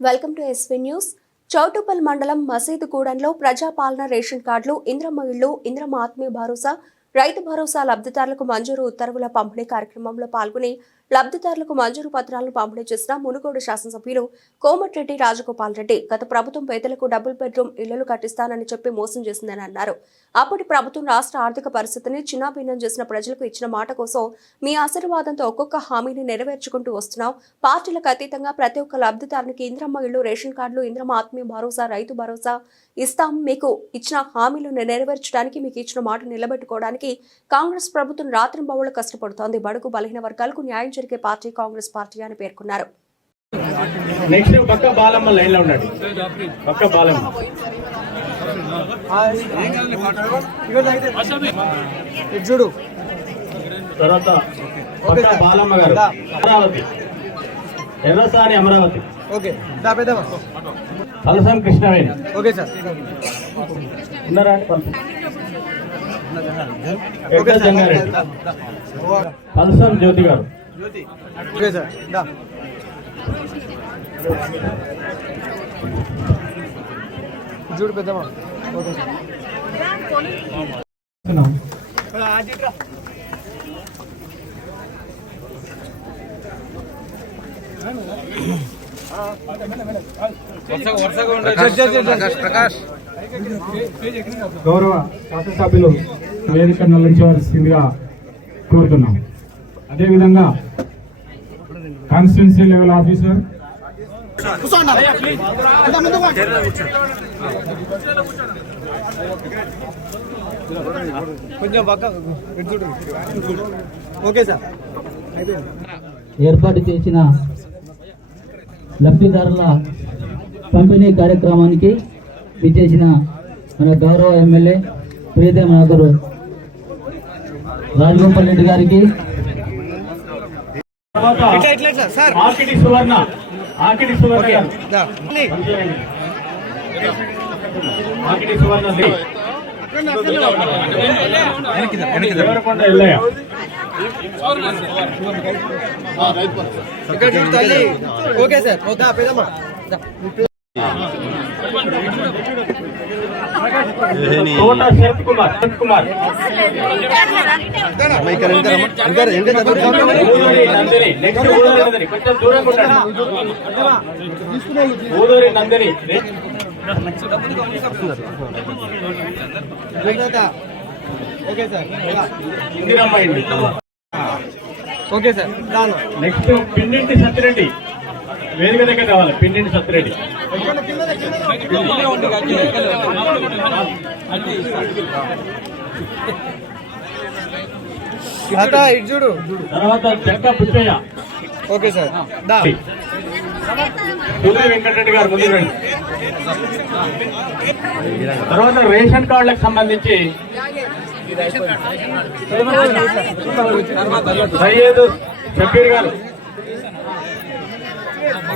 Welcome to SV news. Choutuppal మండలం మసీదుగూడెంలో ప్రజాపాలన ration కార్డులు ఇంద్రమ్మ ఇళ్ళు ఇంద్రమ్మ ఆత్మీయ భరోసా రైతు భరోసా లబ్ధిదారులకు మంజూరు ఉత్తర్వుల పంపిణీ కార్యక్రమంలో పాల్గొని లబ్ధిదారులకు మంజూరు పత్రాలను పంపిణీ చేసిన మునుగోడు శాసనసభ్యులు కోమటిరెడ్డి రాజగోపాల్ రెడ్డి గత ప్రభుత్వం పేదలకు డబుల్ బెడ్రూమ్ ఇళ్ళు కట్టిస్తానని చెప్పి మోసం చేసిందని అన్నారు. అప్పటి ప్రభుత్వం రాష్ట్ర ఆర్థిక పరిస్థితిని చిన్నాభిన్నం చేసిన ప్రజలకు ఇచ్చిన మాట కోసం మీ ఆశీర్వాదంతో ఒక్కొక్క హామీని నెరవేర్చుకుంటూ వస్తున్నాం. పార్టీలకు అతీతంగా ప్రతి ఒక్క లబ్ధిదారునికి ఇంద్రమ్మ ఇళ్ళు రేషన్ కార్డులు ఇంద్రమ్మ ఆత్మీయ భరోసా రైతు భరోసా ఇస్తాం. మీకు ఇచ్చిన హామీలను నెరవేర్చడానికి మీకు ఇచ్చిన మాట నిలబెట్టుకోవడానికి కాంగ్రెస్ ప్రభుత్వం రాత్రింబవళ్ళు కష్టపడుతోంది. బడుగు బలహీన వర్గాలకు న్యాయం జరిగే పార్టీ కాంగ్రెస్ పార్టీ అని పేర్కొన్నారు. నెక్స్ట్ పక్క బాలమ్మ లైన్లో ఉండండి. పక్క బాలమ్మ. ఇటు చూడు. తర్వాత పక్క బాలమ్మ గారు. Amaravati. Errasani Amaravati. Okay. Talasam Krishnaveni. Okay sir. ఉన్నారా? తలసం జ్యోతి గారు. చూడు పెద్దమ్మా ఓకే గౌరవ శాసనసభ్యులు వేదిక నల్లించవలసిందిగా కోరుతున్నాం. అదేవిధంగా కాన్స్టిట్యున్సీ లెవెల్ ఆఫీసర్ కొంచెం పక్క ఇటు చూడు ఓకే సార్. ఏర్పాటు చేసిన లబ్ధిదారుల పంపిణీ కార్యక్రమానికి విచ్చేసిన మన గౌరవ ఎమ్మెల్యే ప్రీతం నాగరు రాజగోపాల్ రెడ్డి గారికి ఇట్లా ఇట్లా ఇట్లా సార్. ఆకిటి సువర్ణ ఆకిటి సువర్ణ. దేవరకొండ ఎల్లయ్య. ఇక్కడ చూడు తల్లి. Okay sir. ఓ, దా. పెద్దమ్మా శరత్ కుమార్ శరత్ కుమార్. ఊదూరి నందిని నెక్స్ట్ ఊదూరి నందిని కొంచెం దూరంగా ఉండండి. ఊదూరి నందిని. ఇక్కడ దా. Okay sir. Indiramma okay next Pinninti Sathireddy వేదిక దగ్గర కావాలి. పిన్నింటి సత్తిరెడ్డి చూడు. తర్వాత చెక్క పుచ్చయ్య. Okay sir. వెంకటరెడ్డి గారు ముందు రండి. తర్వాత రేషన్ కార్డులకు సంబంధించి సయ్యద్ షబీర్ గారు రేషన్ కార్డులకు సంబంధించి ఏడు పోతున్నారు లైన్ ఉన్నది సయ్యద్ షబీర్, కొద్దిగా ఆటో సయ్యద్ సెండ్ చేయాలి హుస్సేన్, కొద్దిగా జర-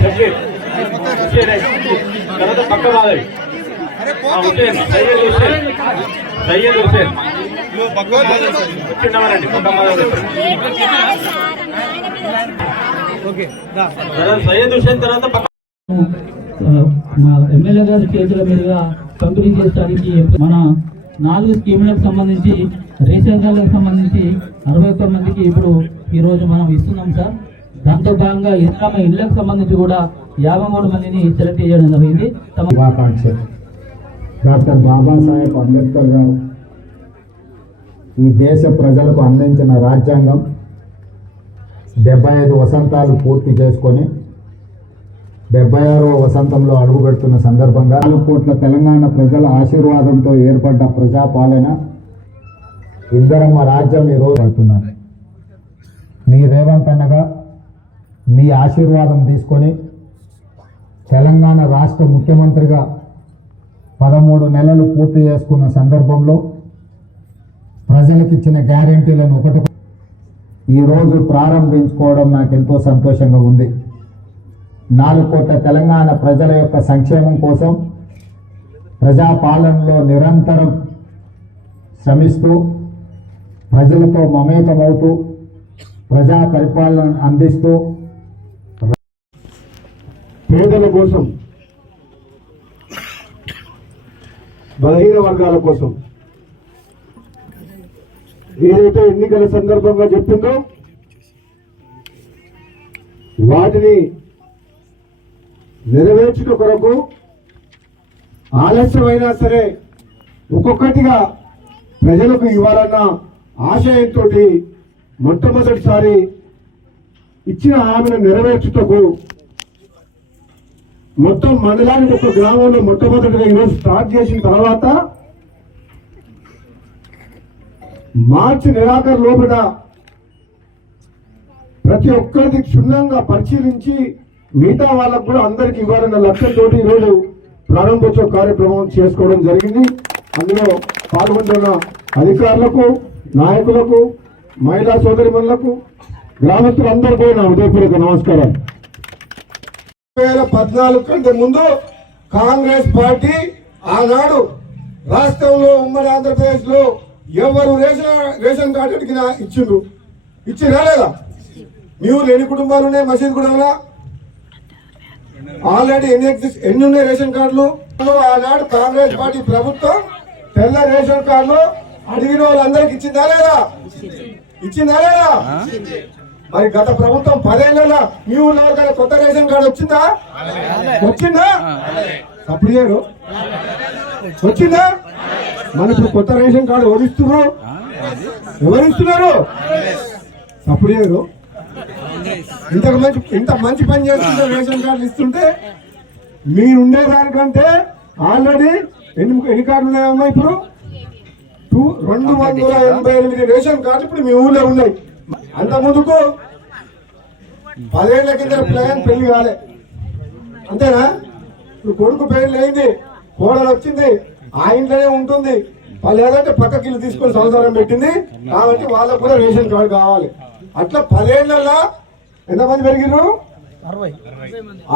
షబీర్, హుస్సేన్ అయ్యి. తర్వాత పక్క మాధవి ఆ, హుస్సేన్ సయ్యద్ హుస్సేన్ సయ్యద్ వచ్చిండమనండి దా తర్వాత సయ్యద్ హుస్సేన్ తర్వాత పక్క ఆ, మా ఎమ్మెల్యే గారి చేతుల మీదుగా పంపిణీ చేయడానికి మన నాలుగు స్కీములకు సంబంధించి రేషన్ కార్డులకు సంబంధించి అరవై ఒక్క మందికి ఇప్పుడు ఈరోజు మనం ఇస్తున్నాం సార్. దాంతో భాగంగా ఇస్లామ ఇళ్ళకు సంబంధించి కూడా యాభై మూడు మందిని సెలెక్ట్ చేయడం జరిగింది. తమ డాక్టర్ బాబాసాహెబ్ అంబేద్కర్ గారు ఈ దేశ ప్రజలకు అందించిన రాజ్యాంగం డెబ్బై ఐదు వసంతాలు పూర్తి చేసుకొని డెబ్బై ఆరవ వసంతంలో అడుగుపెడుతున్న సందర్భంగా కోట్ల తెలంగాణ ప్రజల ఆశీర్వాదంతో ఏర్పడ్డ ప్రజాపాలన ఇందరమ్మ రాజ్యం ఈరోజు పడుతున్నారు మీ రేవంత్ అన్నగా మీ ఆశీర్వాదం తీసుకొని తెలంగాణ రాష్ట్ర ముఖ్యమంత్రిగా పదమూడు నెలలు పూర్తి చేసుకున్న సందర్భంలో ప్రజలకు ఇచ్చిన గ్యారెంటీలను ఒకటి ఈరోజు ప్రారంభించుకోవడం నాకు ఎంతో సంతోషంగా ఉంది. నాలుగు కోట్ల తెలంగాణ ప్రజల యొక్క సంక్షేమం కోసం ప్రజాపాలనలో నిరంతరం శ్రమిస్తూ ప్రజలతో మమేకమవుతూ ప్రజా పరిపాలన అందిస్తూ పేదల కోసం బలహీన వర్గాల కోసం ఏదైతే ఎన్నికల సందర్భంగా చెప్పిందో వాటిని నెరవేర్చుట కొరకు ఆలస్యమైనా సరే ఒక్కొక్కటిగా ప్రజలకు ఇవ్వాలన్న ఆశయంతో మొట్టమొదటిసారి ఇచ్చిన హామీని నెరవేర్చుటకు మొత్తం మండలానికి ఒక గ్రామంలో మొట్టమొదటిగా ఈరోజు స్టార్ట్ చేసిన తర్వాత మార్చి నెలాఖరు లోపల ప్రతి ఒక్కరికి క్షుణ్ణంగా పరిశీలించి మిగతా వాళ్ళకు కూడా అందరికి ఇవ్వాలన్న లక్ష్యంతో ఈరోజు ప్రారంభోత్సవ కార్యక్రమం చేసుకోవడం జరిగింది. అందులో పాల్గొంటున్న అధికారులకు నాయకులకు మహిళా సోదరిమణులకు గ్రామస్తులందరూ కూడా నా ఉదయపూర్వక నమస్కారాలు. వేల పద్నాలుగు కంటే ముందు కాంగ్రెస్ పార్టీ ఆనాడు రాష్ట్రంలో ఉమ్మడి ఆంధ్రప్రదేశ్లో ఎవరు రేషన్ రేషన్ కార్డు అడిగినా ఇచ్చిండ్రు? ఇచ్చి లేదా? మీ ఊర్లో ఎన్ని కుటుంబాలు ఉన్నాయి? మసీద్ కూడా ఆల్రెడీ ఎన్ని ఎన్ని ఉన్నాయి రేషన్ కార్డులు? ఆనాడు కాంగ్రెస్ పార్టీ ప్రభుత్వం తెల్ల రేషన్ కార్డులు అడిగిన వాళ్ళందరికి ఇచ్చిందా లేదా? ఇచ్చిందా లేదా? మరి గత ప్రభుత్వం పదేళ్ళ మీ ఊళ్ళో ఎవరికైనా కొత్త రేషన్ కార్డు వచ్చిందా? వచ్చిందా? అప్పుడు చేయరు. వచ్చిందా? మన ఇప్పుడు కొత్త రేషన్ కార్డు ఎవరు ఇస్తున్నారు? ఎవరు ఇస్తున్నారు? అప్పుడు చేయరు. ఇంత మంచి ఇంత మంచి పని చేస్తుంటే రేషన్ కార్డులు ఇస్తుంటే మీరు ఉండేదానికంటే ఆల్రెడీ ఎన్ని ఎన్ని కార్డులు ఉన్నాయమ్మా ఇప్పుడు? టూ రెండు వందల ఎనభై ఎనిమిది రేషన్ కార్డులు ఇప్పుడు మీ ఊళ్ళో ఉన్నాయి. అంత ముందుకు పదేళ్ళ కింద పిల్లగాని పెళ్ళి కాలే. అంతేనా? ఇప్పుడు కొడుకు పెళ్ళి అయింది కోడలు వచ్చింది ఆ ఇంట్లోనే ఉంటుంది. వాళ్ళు ఏదంటే పక్కకి తీసుకొని సంసారం పెట్టింది. కాబట్టి వాళ్ళకు కూడా రేషన్ కార్డు కావాలి. అట్లా పదేళ్ళలో ఎంతమంది పెరిగిరు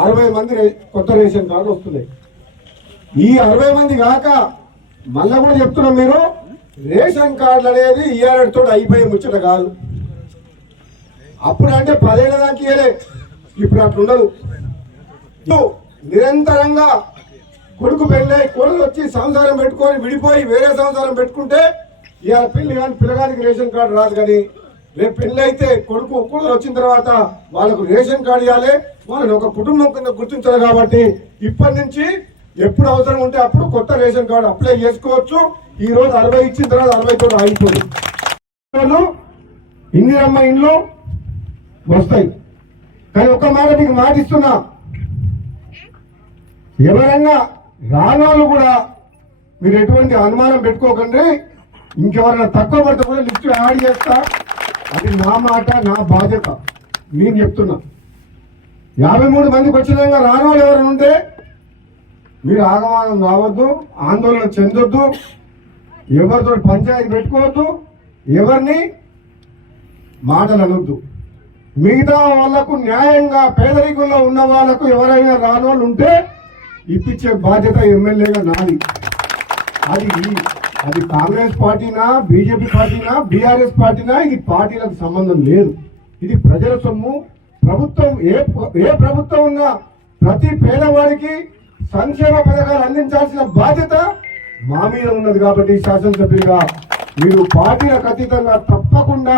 అరవై. మంది కొత్త రేషన్ కార్డు వస్తున్నాయి. ఈ అరవై మంది కాక మళ్ళా కూడా చెప్తున్నాం మీరు రేషన్ కార్డులు అనేది ఇయ్యాలతో అయిపోయే ముచ్చట కాదు. అప్పుడు అంటే పదేళ్ళ దాకా ఇయ్యలే. ఇప్పుడు అట్లా ఉండదు. ఇప్పుడు నిరంతరంగా కొడుకు పెళ్ళై కోడలు వచ్చి సంసారం పెట్టుకొని విడిపోయి వేరే సంసారం పెట్టుకుంటే ఇవాళ పెళ్ళి కానీ పిల్లగానికి రేషన్ కార్డు రాదు కానీ రేపు పెళ్ళైతే కొడుకు కోడలు వచ్చిన తర్వాత వాళ్ళకు రేషన్ కార్డు ఇవ్వాలి వాళ్ళని ఒక కుటుంబం కింద గుర్తించాలి కాబట్టి ఇప్పటి నుంచి ఎప్పుడు అవసరం ఉంటే అప్పుడు కొత్త రేషన్ కార్డు అప్లై చేసుకోవచ్చు. ఈ రోజు అరవై ఇచ్చిన తర్వాత అరవై తోడు ఆగిపోయింది. ఇందిరమ్మ ఇండ్లు వస్తాయి. కానీ ఒక మాట మీకు మాట ఇస్తున్నా ఎవరైనా రానోళ్ళు కూడా మీరు ఎటువంటి అనుమానం పెట్టుకోకండి. ఇంకెవరైనా తక్కువ పడితే కూడా లిస్ట్ యాడ్ చేస్తా. అది నా మాట నా బాధ్యత. నేను చెప్తున్నా. యాభై మూడు మందికి వచ్చినాక రానోళ్ళు ఎవరైనా ఉంటే మీరు ఆగమానం రావద్దు ఆందోళన చెందొద్దు ఎవరితో పంచాయతీ పెట్టుకోవద్దు ఎవరిని మాటలు అనొద్దు మిగతా వాళ్ళకు న్యాయంగా పేదరికంలో ఉన్న వాళ్ళకు ఎవరైనా రానోళ్ళు ఉంటే ఇప్పించే బాధ్యత ఎమ్మెల్యేగా నాది. అది అది కాంగ్రెస్ పార్టీనా బీజేపీ పార్టీనా బీఆర్ఎస్ పార్టీనా ఈ పార్టీలకు సంబంధం లేదు. ఇది ప్రజల సొమ్ము. ప్రభుత్వం ఏ ఏ ప్రభుత్వం ఉన్నా ప్రతి పేదవాడికి సంక్షేమ పథకాలు అందించాల్సిన బాధ్యత మా మీద ఉన్నది కాబట్టి శాసనసభ్యులుగా మీరు పార్టీలకు అతీతంగా తప్పకుండా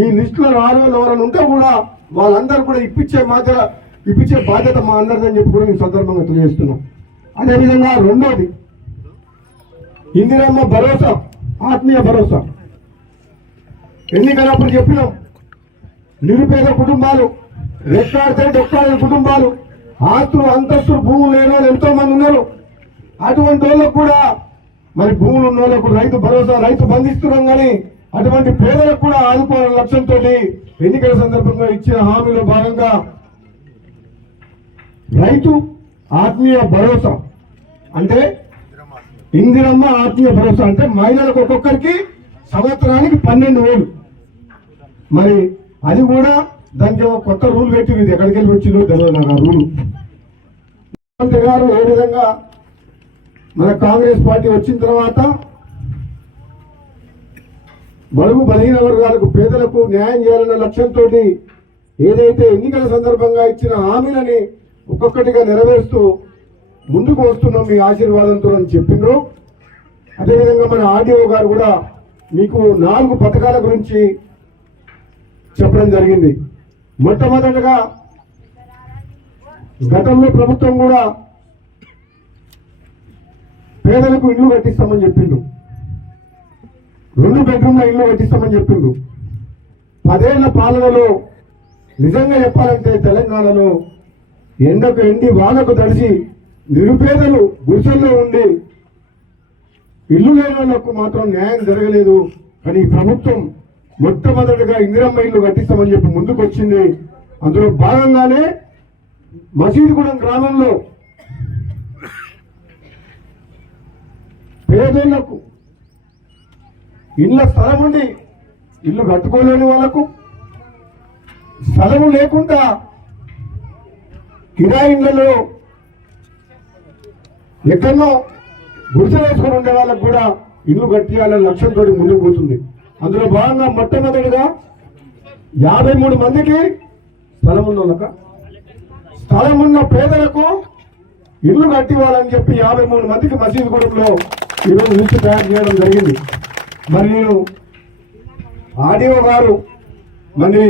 ఈ లిస్టులో రాని వాళ్ళు ఎవరైనా ఉంటే కూడా వాళ్ళందరూ కూడా ఇప్పించే బాధ్యత ఇప్పించే బాధ్యత మా అందరిదని చెప్పి కూడా నేను సందర్భంగా తెలియజేస్తున్నాం. అదేవిధంగా రెండోది ఇందిరమ్మ భరోసా ఆత్మీయ భరోసా. ఎన్నికలప్పుడు చెప్పినాం నిరుపేద కుటుంబాలు రెక్కాడితే డొక్కాడిన కుటుంబాలు ఆస్తులు అంతస్తులు భూములు లేని వాళ్ళు ఎంతో మంది ఉన్నారు. అటువంటి వాళ్ళకు కూడా మరి భూములు ఉన్న వాళ్ళకు రైతు భరోసా రైతు బంధిస్తున్నాం కానీ అటువంటి పేదలకు కూడా ఆదుకోవాలనే లక్ష్యంతో ఎన్నికల సందర్భంగా ఇచ్చిన హామీలో భాగంగా రైతు ఆత్మీయ భరోసా. అంటే ఇందిరమ్మ ఆత్మీయ భరోసా అంటే మహిళలకు ఒక్కొక్కరికి సంవత్సరానికి పన్నెండు వేలు. మరి అది కూడా దానికి కొత్త రూల్ పెట్టింది. ఇది ఎక్కడికి వెళ్ళి వచ్చిందో తెలియదు నాకు ఆ రూల్. ముఖ్యమంత్రి గారు ఏ విధంగా మన కాంగ్రెస్ పార్టీ వచ్చిన తర్వాత బడుగు బలహీన వర్గాలకు పేదలకు న్యాయం చేయాలన్న లక్ష్యంతో ఏదైతే ఎన్నికల సందర్భంగా ఇచ్చిన హామీలని ఒక్కొక్కటిగా నెరవేరుస్తూ ముందుకు వస్తున్నాం మీ ఆశీర్వాదంతో అని చెప్పిండ్రు అదేవిధంగా మన ఆర్డీఓ గారు కూడా మీకు నాలుగు పథకాల గురించి చెప్పడం జరిగింది. మొట్టమొదటగా గతంలో ప్రభుత్వం కూడా పేదలకు ఇల్లు కట్టిస్తామని చెప్పిండు. రెండు బెడ్రూమ్ల ఇల్లు కట్టిస్తామని చెప్పిండు. పదేళ్ళ పాలనలో నిజంగా చెప్పాలంటే తెలంగాణలో ఎండకు ఎండి వానకు తడిసి నిరుపేదలు గుడిసెల్లో ఉండి ఇల్లు లేని వాళ్ళకు మాత్రం న్యాయం జరగలేదు. కానీ ప్రభుత్వం మొట్టమొదటిగా ఇందిరమ్మ ఇల్లు కట్టిస్తామని చెప్పి ముందుకు వచ్చింది అందులో భాగంగానే మసీదుగూడెం గ్రామంలో పేదోళ్ళకు ఇళ్ళ స్థలం ఉండి ఇల్లు కట్టుకోలేని వాళ్ళకు స్థలము లేకుండా కిరాయిళ్ళలో ఎక్కడో గుడిసె వేసుకొని ఉండే వాళ్ళకు కూడా ఇల్లు కట్టియాలనే లక్ష్యంతో ముందుకు పోతుంది. అందులో భాగంగా మొట్టమొదటిగా యాభై మూడు మందికి స్థలం ఉన్న వాళ్ళక స్థలం ఉన్న పేదలకు ఇల్లు కట్టివ్వాలని చెప్పి యాభై మూడు మందికి మసీదు గూడెంలో ఈరోజు లిస్టు తయారు చేయడం జరిగింది. మరి నేను ఆడియో గారు మరి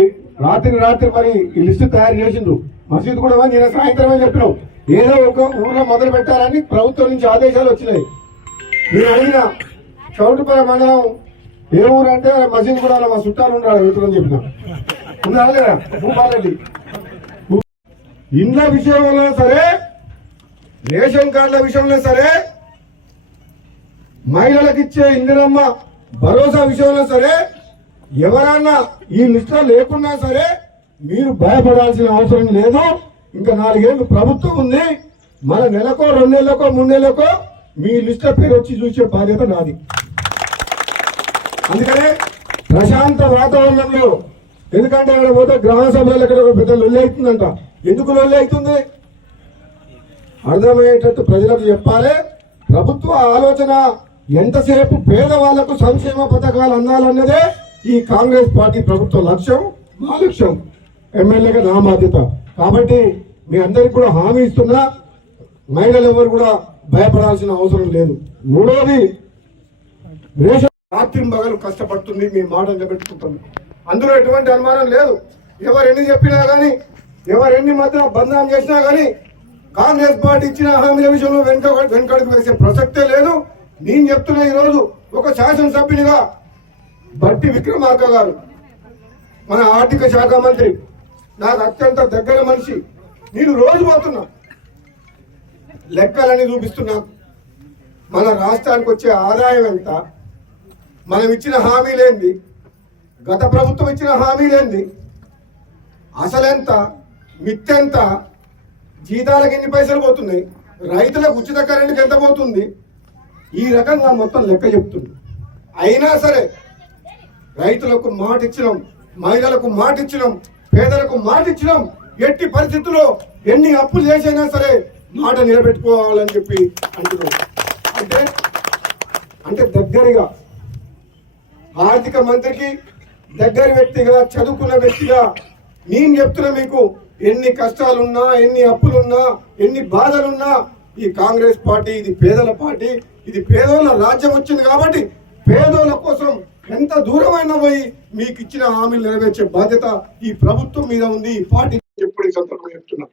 రాత్రి రాత్రి మరి ఈ లిస్టు తయారు చేసిండ్రు. మసీదు కూడా నేను సాయంత్రమే చెప్పినాం. ఏదో ఒక ఊర్లో మొదలు పెట్టాలని ప్రభుత్వం నుంచి ఆదేశాలు వచ్చినాయి. మీరు అడిగిన చౌటుపల్లి మండలం ఏ ఊరు అంటే మసీదు కూడా మా చుట్టాలు ఉండాలి వెతులని చెప్పిన ఉన్నారా లేదా? భూపాలరెడ్డి. ఇండ్ల విషయంలో సరే రేషన్ కార్డుల విషయంలో సరే మహిళలకు ఇచ్చే ఇందిరమ్మ భరోసా విషయంలో సరే ఎవరన్నా ఈ లిస్టులో లేకున్నా సరే మీరు భయపడాల్సిన అవసరం లేదు. ఇంకా నాలుగేళ్ళు ప్రభుత్వం ఉంది. మన నెలకో రెండు నెలలకో మూడు నెలలకో మీ లిస్ట్ పేరు వచ్చి చూసే బాధ్యత నాది. అందుకనే ప్రశాంత వాతావరణంలో ఎందుకంటే అక్కడ పోతే గ్రామ సభలు ఇక్కడ ఒక పెద్ద లొల్లి అవుతుందంట. ఎందుకు లొల్లి అవుతుంది? అర్థమయ్యేటట్టు ప్రజలకు చెప్పాలి. ప్రభుత్వ ఆలోచన ఎంతసేపు పేదవాళ్ళకు సంక్షేమ పథకాలు అందాలన్నదే ఈ కాంగ్రెస్ పార్టీ ప్రభుత్వ లక్ష్యం మా లక్ష్యం. ఎమ్మెల్యేగా నా బాధ్యత. కాబట్టి మీ అందరికి కూడా హామీ ఇస్తున్నా. మహిళలు ఎవరు కూడా భయపడాల్సిన అవసరం లేదు. మూడోది రేషన్ రాత్రి మగలు కష్టపడుతుంది మీ మాట నిలబెట్టుకుంటుంది. అందులో ఎటువంటి అనుమానం లేదు. ఎవరు ఎన్ని చెప్పినా కానీ ఎవరు ఎన్ని మధ్య బంధనం చేసినా కానీ కాంగ్రెస్ పార్టీ ఇచ్చిన హామీల విషయంలో వెనుక వెనుకడుగు వేసే ప్రసక్తే లేదు. నేను చెప్తున్నా ఈ రోజు ఒక శాసనసభ్యునిగా బట్టి విక్రమార్క గారు మన ఆర్థిక శాఖ మంత్రి నాకు అత్యంత దగ్గర మనిషి. నేను రోజు పోతున్నా. లెక్కలని చూపిస్తున్నా. మన రాష్ట్రానికి వచ్చే ఆదాయం ఎంత? మనం ఇచ్చిన హామీలేంది? గత ప్రభుత్వం ఇచ్చిన హామీలేంది? అసలెంత? మిత్తెంత? జీతాలకు ఎన్ని పైసలు పోతున్నాయి? రైతులకు ఉచిత కరెంటుకి ఎంత పోతుంది? ఈ రకంగా మొత్తం లెక్క చెప్తుంది. అయినా సరే రైతులకు మాట ఇచ్చినాం మహిళలకు మాట ఇచ్చినాం పేదలకు మాట ఇచ్చినాం ఎట్టి పరిస్థితుల్లో ఎన్ని అప్పులు చేసైనా సరే మాట నిలబెట్టుకోవాలని చెప్పి అంటున్నాం. అంటే అంటే దగ్గరగా ఆర్థిక మంత్రికి దగ్గర వ్యక్తిగా చదువుకున్న వ్యక్తిగా నేను చెప్తున్నా మీకు ఎన్ని కష్టాలున్నా ఎన్ని అప్పులున్నా ఎన్ని బాధలున్నా ఈ కాంగ్రెస్ పార్టీ ఇది పేదల పార్టీ ఇది పేదోళ్ళ రాజ్యం వచ్చింది కాబట్టి పేదోళ్ళ కోసం ఎంత దూరమైనా పోయి మీకు ఇచ్చిన హామీలు నెరవేర్చే బాధ్యత ఈ ప్రభుత్వం మీద ఉంది ఈ పార్టీ ఎప్పుడు ఈ సందర్భంగా